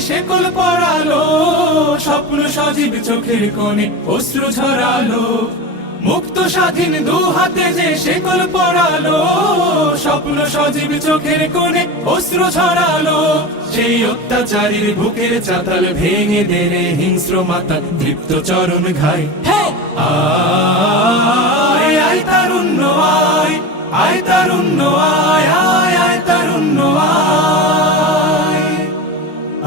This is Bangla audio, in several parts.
শেকল পড়ালো স্বপ্ন সজীব চোখের কোণে অশ্রু ঝরালো। মুক্ত স্বাধীন দু হাতে যে শেকল পড়ালো স্বপ্ন সজীব চোখের কোণে অশ্রু ঝরালো। সেই অত্যাচারীর বুকের চাতাল ভেঙে দেরে হিংস্র মাতা তৃপ্ত চরণ ঘাই আয়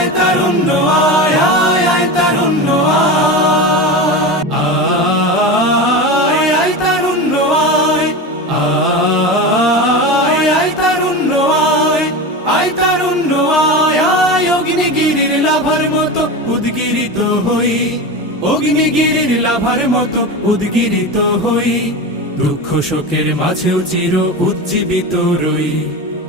আয় তারুণ্য, আয় আয় আয় তারুণ্য, আয়। আয় তারুণ্য, আয়। আয় আয় তারুণ্য মতো উদ্গিরিত হই। অগ্নিগিরির লাভার মতো উদ্গিরিত হই। দুঃখ শোকের মাঝেও চির উজ্জীবিত রই।